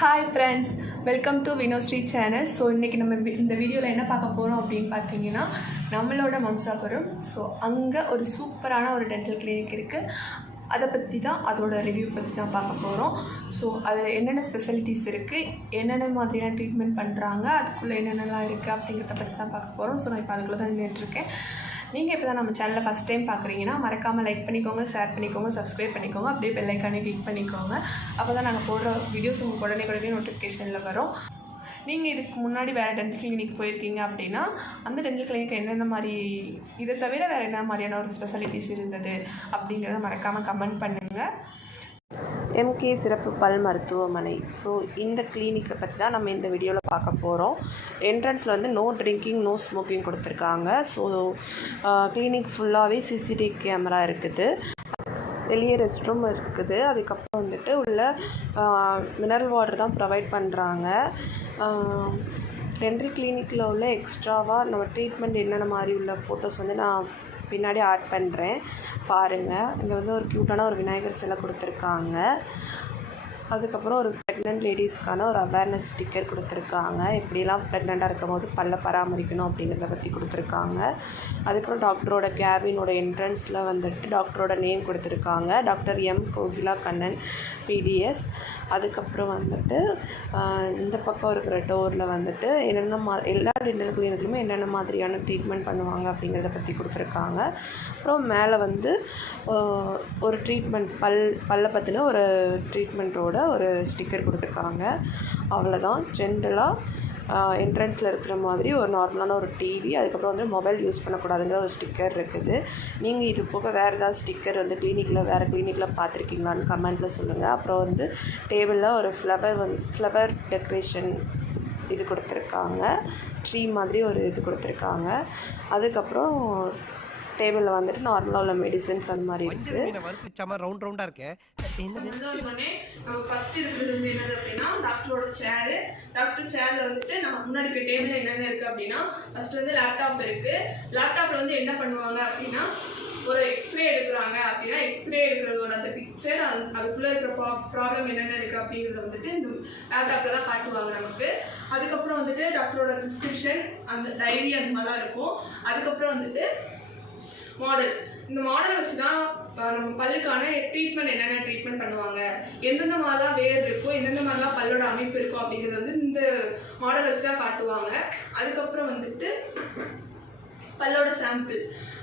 Hi friends, welcome to Vinoshree channel. So இன்றைக்கி நம்ம இந்த வீடியோவில் என்ன பார்க்க போகிறோம் அப்படின்னு பார்த்தீங்கன்னா, நம்மளோட மம்சாபுரம். ஸோ அங்கே ஒரு சூப்பரான ஒரு டென்டல் கிளினிக் இருக்குது. அதை பற்றி தான், அதோட ரிவ்யூ பற்றி தான் பார்க்க போகிறோம். ஸோ அதில் என்னென்ன ஸ்பெஷாலிட்டிஸ் இருக்குது, என்னென்ன மாதிரியான ட்ரீட்மெண்ட் பண்ணுறாங்க, அதுக்குள்ளே என்னென்னலாம் இருக்குது அப்படிங்கிறத பற்றி தான் பார்க்க போகிறோம். ஸோ நான் இப்போ அதுக்குள்ளே தான் நின்றுட்டுருக்கேன். நீங்கள் இப்போ தான் நம்ம சேனலில் ஃபஸ்ட் டைம் பார்க்குறீங்கன்னா மறக்காமல் லைக் பண்ணிக்கோங்க, ஷேர் பண்ணிக்கோங்க, சப்ஸ்கிரைப் பண்ணிக்கோங்க, அப்படியே பெல் ஐக்கானே கிளிக் பண்ணிக்கோங்க. அப்போ தான் நாங்கள் போடுற வீடியோஸ் உங்களுக்கு உடனே நோட்டிஃபிகேஷனில் வரும். நீங்கள் இதுக்கு முன்னாடி வேறு டென்டல் கிளினிக் போயிருக்கீங்க அப்படின்னா, அந்த டென்டல் கிளினிக் என்னென்ன மாதிரி, இதை தவிர வேறு என்ன மாதிரியான ஒரு ஸ்பெஷாலிட்டிஸ் இருந்தது அப்படிங்கிறத மறக்காமல் கமெண்ட் பண்ணுங்கள். எம்கே சிறப்பு பல் மருத்துவமனை. ஸோ இந்த கிளினிக்கை பற்றி தான் நம்ம இந்த வீடியோவில் பார்க்க போகிறோம். என்ட்ரன்ஸில் வந்து நோ ட்ரிங்கிங், நோ ஸ்மோக்கிங் கொடுத்துருக்காங்க. ஸோ கிளினிக் ஃபுல்லாகவே சிசிடிவி கேமரா இருக்குது. வெளியே ரெஸ்ட் ரூம் இருக்குது. அதுக்கப்புறம் வந்துட்டு உள்ள மினரல் வாட்டர் தான் ப்ரொவைட் பண்ணுறாங்க. டென்டல் கிளினிக்கில் உள்ள எக்ஸ்ட்ராவாக நம்ம ட்ரீட்மெண்ட் என்னென்ன மாதிரி உள்ள ஃபோட்டோஸ் வந்து நான் பின்னாடி ஆட் பண்ணுறேன், பாருங்கள். இங்கே வந்து ஒரு க்யூட்டான ஒரு விநாயகர் சிலை கொடுத்துருக்காங்க. அதுக்கப்புறம் ஒரு ப்ரெக்னென்ட் லேடிஸ்க்கான ஒரு அவேர்னஸ் ஸ்டிக்கர் கொடுத்துருக்காங்க. எப்படிலாம் ப்ரெக்னெண்ட்டாக இருக்கும் போது பல்ல பராமரிக்கணும் அப்படிங்கிறத பற்றி கொடுத்துருக்காங்க. அதுக்கப்புறம் டாக்டரோட கேபினோட என்ட்ரன்ஸில் வந்துட்டு டாக்டரோட நேம் கொடுத்துருக்காங்க, doctor M Kokila Kannan BDS. அதுக்கப்புறம் வந்துட்டு இந்த பக்கம் இருக்கிற டோரில் வந்துட்டு என்னென்ன எல்லா டென்டல் கிளினிக்லையுமே என்னென்ன மாதிரியான ட்ரீட்மெண்ட் பண்ணுவாங்க அப்படிங்கிறத பற்றி கொடுத்துருக்காங்க. அப்புறம் மேலே வந்து ஒரு ட்ரீட்மெண்ட் பல்லை பற்றின ஒரு ட்ரீட்மெண்ட்டோட ஒரு ஸ்டிக்கர் கொடுத்துருக்காங்க. அவ்வளோதான். ஜென்ரலாக என்ட்ரன்ஸில் இருக்கிற மாதிரி ஒரு நார்மலான ஒரு டிவி, அதுக்கப்புறம் வந்து மொபைல் யூஸ் பண்ணக்கூடாதுங்கிற ஒரு ஸ்டிக்கர் இருக்குது. நீங்கள் இது போக வேறு ஏதாவது ஸ்டிக்கர் வந்து வேறு கிளினிக்கில் பார்த்துருக்கீங்களான்னு கமெண்ட்டில் சொல்லுங்கள். அப்புறம் வந்து டேபிளில் ஒரு ஃப்ளவர் டெக்கரேஷன் இது கொடுத்துருக்காங்க, ட்ரீ மாதிரி ஒரு இது கொடுத்துருக்காங்க. அதுக்கப்புறம் டேபிளில் வந்துட்டு நார்மலாக உள்ள மெடிசன்ஸ் அந்த மாதிரி இருக்குது. ரவுண்டாக இருக்கேன். நம்ம ஃபர்ஸ்ட் இருக்கிறது வந்து என்னது அப்படின்னா டாக்டரோட சேரு. டாக்டர் சேர்ல வந்துட்டு நம்ம முன்னாடி போய் டேபிளில் என்னென்ன இருக்குது அப்படின்னா, ஃபர்ஸ்ட் வந்து லேப்டாப் இருக்குது. லேப்டாப்பில் வந்து என்ன பண்ணுவாங்க அப்படின்னா, ஒரு எக்ஸ்ரே எடுக்கிறாங்க அப்படின்னா எக்ஸ்ரே எடுக்கிறதோட அந்த பிக்சர், அதுக்குள்ளே இருக்கிற ப்ராப்ளம் என்னென்ன இருக்குது அப்படிங்கிறத வந்துட்டு இந்த லேப்டாப்பில் தான் காட்டுவாங்க நமக்கு. அதுக்கப்புறம் வந்துட்டு டாக்டரோட ப்ரிஸ்கிரிப்ஷன், அந்த டைரி அந்த மாதிரி தான் இருக்கும். அதுக்கப்புறம் வந்துட்டு மாடல். இந்த மாடலை வச்சு தான் நம்ம பல்லுக்கான ட்ரீட்மெண்ட் என்னென்ன ட்ரீட்மெண்ட் பண்ணுவாங்க, எந்தெந்த மாதிரிலாம் வேர் இருக்கும், எந்தெந்த மாதிரிலாம் பல்லோட அமைப்பு இருக்கும் அப்படிங்கிறது வந்து இந்த மாடலை வச்சு தான் காட்டுவாங்க. அதுக்கப்புறம் வந்துட்டு பல்லோட சாம்பிள்,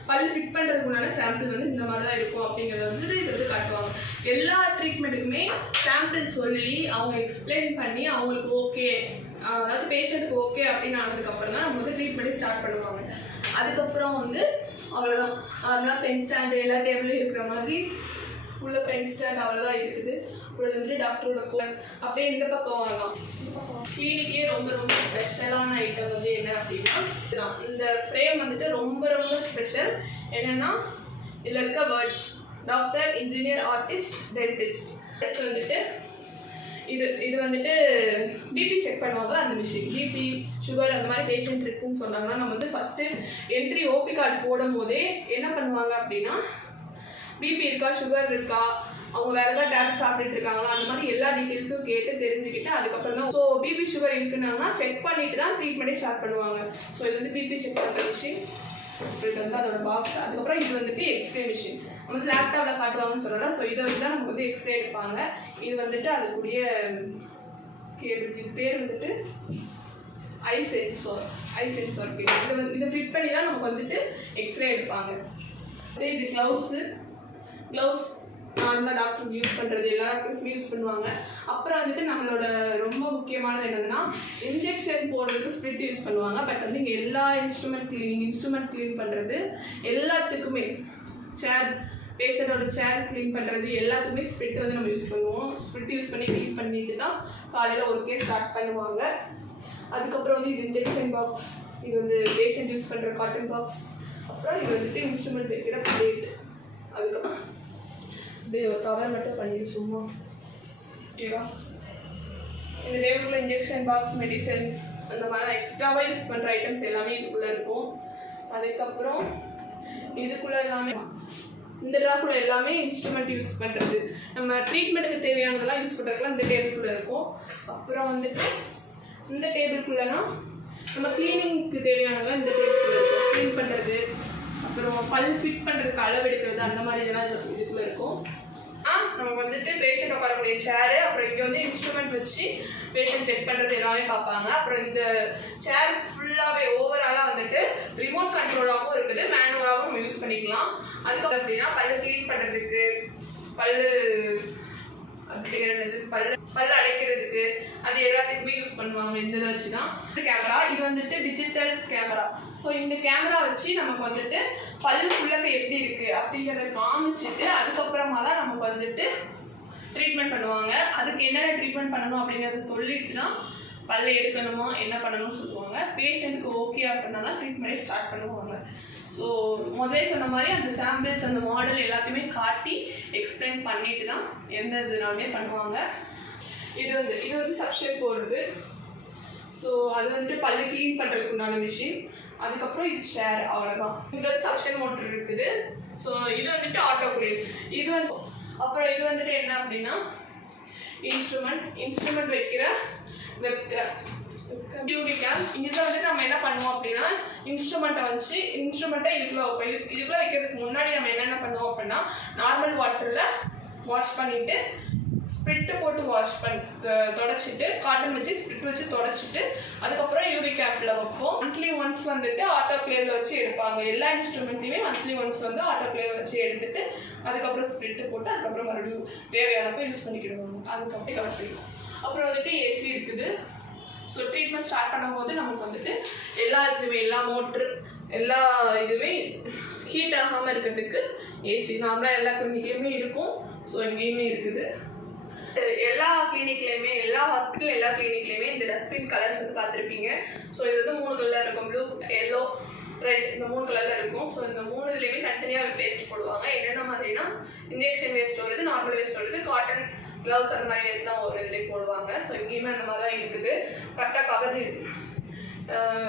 பல் ஃபிட் பண்ணுறதுக்கு முன்னாடி சாம்பிள் வந்து இந்த மாதிரி தான் இருக்கும் அப்படிங்கிறத வந்து இது வந்து காட்டுவாங்க. எல்லா ட்ரீட்மெண்ட்டுக்குமே சாம்பிள் சொல்லி அவங்க எக்ஸ்பிளைன் பண்ணி அவங்களுக்கு ஓகே, அதாவது பேஷண்ட்டுக்கு ஓகே அப்படின்னு ஆனதுக்கப்புறம் தான் நம்ம வந்து ட்ரீட்மெண்ட்டே ஸ்டார்ட் பண்ணுவாங்க. அதுக்கப்புறம் வந்து அவ்வளோதான். நார்மலாக பென் ஸ்டாண்டு எல்லா டேபிளும் இருக்கிற மாதிரி உள்ள பென் ஸ்டாண்ட் அவ்வளோதான் இருக்குது. அப்புறம் வந்துட்டு டாக்டரோட கோல். அப்படியே இந்த பக்கம் வாங்கலாம். கிளினிக்லேயே ரொம்ப ரொம்ப ஸ்பெஷலான ஐட்டம் வந்து என்ன அப்படின்னா, இந்த ஃப்ரேம் வந்துட்டு ரொம்ப ரொம்ப ஸ்பெஷல். என்னென்னா இதில் இருக்க words doctor, engineer, artist, dentist. அடுத்து வந்துட்டு இது வந்துட்டு பிபி செக் பண்ணுவாங்க. அந்த மிஷின் பிபி சுகர் அந்த மாதிரி பேஷண்ட் இருக்குன்னு சொன்னாங்கன்னா, நம்ம வந்து ஃபஸ்ட்டு என்ட்ரி ஓபி கார்டு போடும் போதே என்ன பண்ணுவாங்க அப்படின்னா, பிபி இருக்கா, சுகர் இருக்கா, அவங்க வேறு ஏதாவது டேப்லெட் சாப்பிட்டுட்டு இருக்காங்களா, அந்த மாதிரி எல்லா டீட்டெயில்ஸும் கேட்டு தெரிஞ்சுக்கிட்டு அதுக்கப்புறம் தான். ஸோ பிபி சுகர் இருக்குன்னாங்கன்னா செக் பண்ணிட்டு தான் ட்ரீட்மெண்ட்டே ஸ்டார்ட் பண்ணுவாங்க. ஸோ இது வந்து பிபி செக் பண்ணுற மிஷின். இது வந்து அதோட பாக்ஸ். அதுக்கப்புறம் இது வந்துட்டு எக்ஸ்ரே மிஷின். நம்ம வந்து லேப்டாப்பில் காட்டுவாங்கன்னு சொல்லலாம். ஸோ இதை வச்சு தான் நமக்கு வந்து எக்ஸ்ரே எடுப்பாங்க. இது வந்துட்டு அதுக்குரிய கேபிள். இது பேர் வந்துட்டு ஐ சென்சார் கேபிள். இதை ஃபிட் பண்ணி தான் நமக்கு வந்துட்டு எக்ஸ்ரே எடுப்பாங்க. அதே இது க்ளவுஸ் நார்மலாக டாக்டர் யூஸ் பண்ணுறது, எல்லா டாக்டர்ஸுமே யூஸ் பண்ணுவாங்க. அப்புறம் வந்துட்டு நம்மளோட ரொம்ப முக்கியமானது என்னதுன்னா, இன்ஜெக்ஷன் போடுறதுக்கு ஸ்பிரிட் யூஸ் பண்ணுவாங்க. பட் வந்து இங்கே எல்லா இன்ஸ்ட்ருமெண்ட் க்ளீன் பண்ணுறது எல்லாத்துக்குமே, சேர் பேஷண்டோட சேர் க்ளீன் பண்ணுறது எல்லாத்துக்குமே ஸ்பிரிட் வந்து நம்ம யூஸ் பண்ணுவோம். ஸ்பிரிட் யூஸ் பண்ணி க்ளீன் பண்ணிட்டு தான் காலையில் ஒர்க்கே ஸ்டார்ட் பண்ணுவாங்க. அதுக்கப்புறம் வந்து இது இன்ஜெக்ஷன் பாக்ஸ். இது வந்து பேஷண்ட் யூஸ் பண்ணுற காட்டன் பாக்ஸ். அப்புறம் இது வந்துட்டு இன்ஸ்ட்ருமெண்ட் வைக்கிற பிளேட். அதுக்கப்புறம் இப்படி ஒரு கவர் மட்டும் பண்ணிடு சும்மா, ஓகேவா. இந்த டேபிளுக்குள்ள இன்ஜெக்ஷன் பாக்ஸ், மெடிசன்ஸ், அந்த மாதிரி எக்ஸ்ட்ராவாக யூஸ் பண்ணுற ஐட்டம்ஸ் எல்லாமே இதுக்குள்ளே இருக்கும். அதுக்கப்புறம் இதுக்குள்ளே எல்லாமே இந்த ட்ராக்குள்ள எல்லாமே இன்ஸ்ட்ருமெண்ட் யூஸ் பண்ணுறது, நம்ம ட்ரீட்மெண்ட்டுக்கு தேவையானதெல்லாம் யூஸ் பண்ணுறதுக்குலாம் இந்த டேபிள்குள்ளே இருக்கும். அப்புறம் வந்துட்டு இந்த டேபிள்குள்ளனா நம்ம க்ளீனிங்க்கு தேவையானதெல்லாம் இந்த டேபிள்குள்ளே இருக்கும். க்ளீன் பண்ணுறது, அப்புறம் பல் ஃபிட் பண்ணுறதுக்கு அளவு எடுக்கிறது, அந்த மாதிரி இதெல்லாம் இதுக்குள்ளே இருக்கும். நமக்கு வந்துட்டு பேஷண்ட் உட்காரக்கூடிய சேரு, அப்புறம் இங்கே வந்து இன்ஸ்ட்ருமெண்ட் வச்சு பேஷண்ட் செக் பண்ணுறது எல்லாமே பார்ப்பாங்க. அப்புறம் இந்த சேர் ஃபுல்லாகவே ஓவராலாக வந்துட்டு ரிமோட் கண்ட்ரோலாகவும் இருக்குது, மேனுவலாகவும் நம்ம யூஸ் பண்ணிக்கலாம். அதுக்கப்புறம் அப்படின்னா பல்லு க்ளீன் பண்ணுறதுக்கு, பல்லு பல்லு அடைக்கிறதுக்கு, அது எல்லாத்துக்குமே யூஸ் பண்ணுவாங்க. இந்த இதை வச்சு தான் இந்த கேமரா, இது வந்துட்டு டிஜிட்டல் கேமரா. ஸோ இந்த கேமரா வச்சு நமக்கு வந்துட்டு பல்லுக்குள்ளக்க எப்படி இருக்குது அப்படிங்கிறத காமிச்சிட்டு அதுக்கப்புறமா தான் நமக்கு வந்துட்டு ட்ரீட்மெண்ட் பண்ணுவாங்க. அதுக்கு என்னென்ன ட்ரீட்மெண்ட் பண்ணணும் அப்படிங்கிறத சொல்லிட்டு தான் பல்ல எடுக்கணுமா என்ன பண்ணணும்னு சொல்லுவாங்க. பேஷண்ட்டுக்கு ஓகே அப்படின்னா தான் ட்ரீட்மெண்ட்டே ஸ்டார்ட் பண்ணுவாங்க. ஸோ முதலே சொன்ன மாதிரி அந்த சாம்பிள்ஸ் அந்த மாடல் எல்லாத்தையுமே காட்டி எக்ஸ்பிளைன் பண்ணிட்டு தான் எந்த இதுனாலுமே பண்ணுவாங்க. இது வந்து சப்ஷன் போடுறது. ஸோ அது வந்துட்டு பல்லு க்ளீன் பண்ணுறதுக்கு உண்டான மிஷின். அதுக்கப்புறம் இது ஷேர், அவ்வளோதான். இது வந்து சப்ஷன் மோட்டர் இருக்குது. ஸோ இது வந்துட்டு ஆட்டோக்ளேவ். இது வந்து அப்புறம் இது வந்துட்டு என்ன அப்படின்னா இன்ஸ்ட்ருமெண்ட் வைக்கிற யூவி கேம். இதில் வந்துட்டு நம்ம என்ன பண்ணுவோம் அப்படின்னா இன்ஸ்ட்ருமெண்ட்டை இதுக்குள்ளே வைக்கிறதுக்கு முன்னாடி நம்ம என்னென்ன பண்ணுவோம் அப்படின்னா நார்மல் வாட்டரில் வாஷ் பண்ணிவிட்டு ஸ்ப்ரிட்டு போட்டு தொடச்சிட்டு காட்டன் வச்சு ஸ்ப்ரிட் வச்சு தொடச்சிட்டு அதுக்கப்புறம் யூவி கேப்பில் வைப்போம். மந்த்லி ஒன்ஸ் வந்துட்டு ஆட்டோக்ளேவில் வச்சு எடுப்பாங்க. எல்லா இன்ஸ்ட்ருமெண்ட்டையுமே மந்த்லி ஒன்ஸ் வந்து ஆட்டோக்ளேவ் வச்சு எடுத்துட்டு அதுக்கப்புறம் ஸ்ப்ரிட்டு போட்டு அதுக்கப்புறம் மறுபடியும் தேவையானப்போ யூஸ் பண்ணிக்கிடுவாங்க. அதுக்கப்புறம் கவர் பண்ணிடுவோம். அப்புறம் வந்துட்டு ஏசி இருக்குது. ஸோ ட்ரீட்மெண்ட் ஸ்டார்ட் பண்ணும்போது நமக்கு வந்துட்டு எல்லா மோட்ரு எல்லா இதுவுமே ஹீட் ஆகாமல் இருக்கிறதுக்கு ஏசி நார்மலாக எல்லா கிளினிக்லேயுமே இருக்கும். ஸோ இங்கேயுமே இருக்குது. எல்லா கிளினிக்லேயுமே எல்லா ஹாஸ்பிட்டல் எல்லா கிளினிக்லேயுமே இந்த டஸ்ட்பின் கலர்ஸ் வந்து பார்த்துருப்பீங்க. ஸோ இது வந்து 3 கலர் இருக்கும், ப்ளூ, எல்லோ, ரெட், இந்த 3 கலரில் இருக்கும். ஸோ இந்த 3 இதுலேயுமே தனித்தனியாக வேஸ்ட் போடுவாங்க. என்னென்ன மாதிரினா இன்ஜெக்ஷன் வேஸ்ட் வருது, நார்மல் வேஸ்ட் வருது, காட்டன் க்ளவுஸ் அந்த மாதிரி வேஸ்ட் தான் ஒரு இதுலேயே போடுவாங்க. ஸோ இங்கேயுமே அந்த மாதிரி தான் இருக்குது. கரெக்டாக கவர்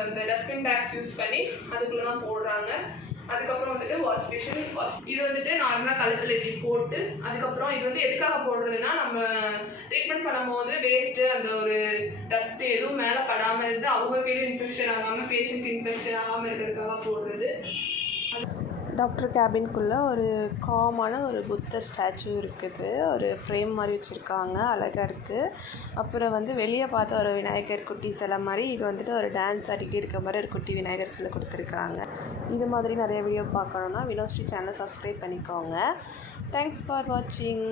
இந்த டஸ்ட்பின் பேக்ஸ் யூஸ் பண்ணி அதுக்குள்ளே தான் போடுறாங்க. அதுக்கப்புறம் வந்துட்டு வாஷ் மிஷின். இது வந்துட்டு நார்மலாக கழுத்தில் இப்படி போட்டு அதுக்கப்புறம் இது வந்து எதுக்காக போடுறதுன்னா நம்ம ட்ரீட்மெண்ட் பண்ணும்போது வேஸ்ட்டு அந்த ஒரு டஸ்ட்டு எதுவும் மேலே படாமல் இருந்து அவங்க கையில் இன்ஃபெக்ஷன் ஆகாமல் பேஷண்ட் இன்ஃபெக்ஷன் ஆகாமல் இருக்கிறதுக்காக போடுறது. டாக்டர் கேபின்குள்ளே ஒரு காமான ஒரு புத்தர் ஸ்டாச்சு இருக்குது. ஒரு ஃப்ரேம் மாதிரி வச்சுருக்காங்க, அழகாக இருக்குது. அப்புறம் வந்து வெளியே பார்த்தா ஒரு விநாயகர் குட்டி சிலை மாதிரி, இது வந்துட்டு ஒரு டான்ஸ் ஆடிக்கிட்டு இருக்க மாதிரி ஒரு குட்டி விநாயகர் சிலை கொடுத்துருக்காங்க. இது மாதிரி நிறைய வீடியோ பார்க்கணுன்னா வினோஸ்ரீ சேனலை சப்ஸ்கிரைப் பண்ணிக்கோங்க. தேங்க்ஸ் ஃபார் வாட்சிங்.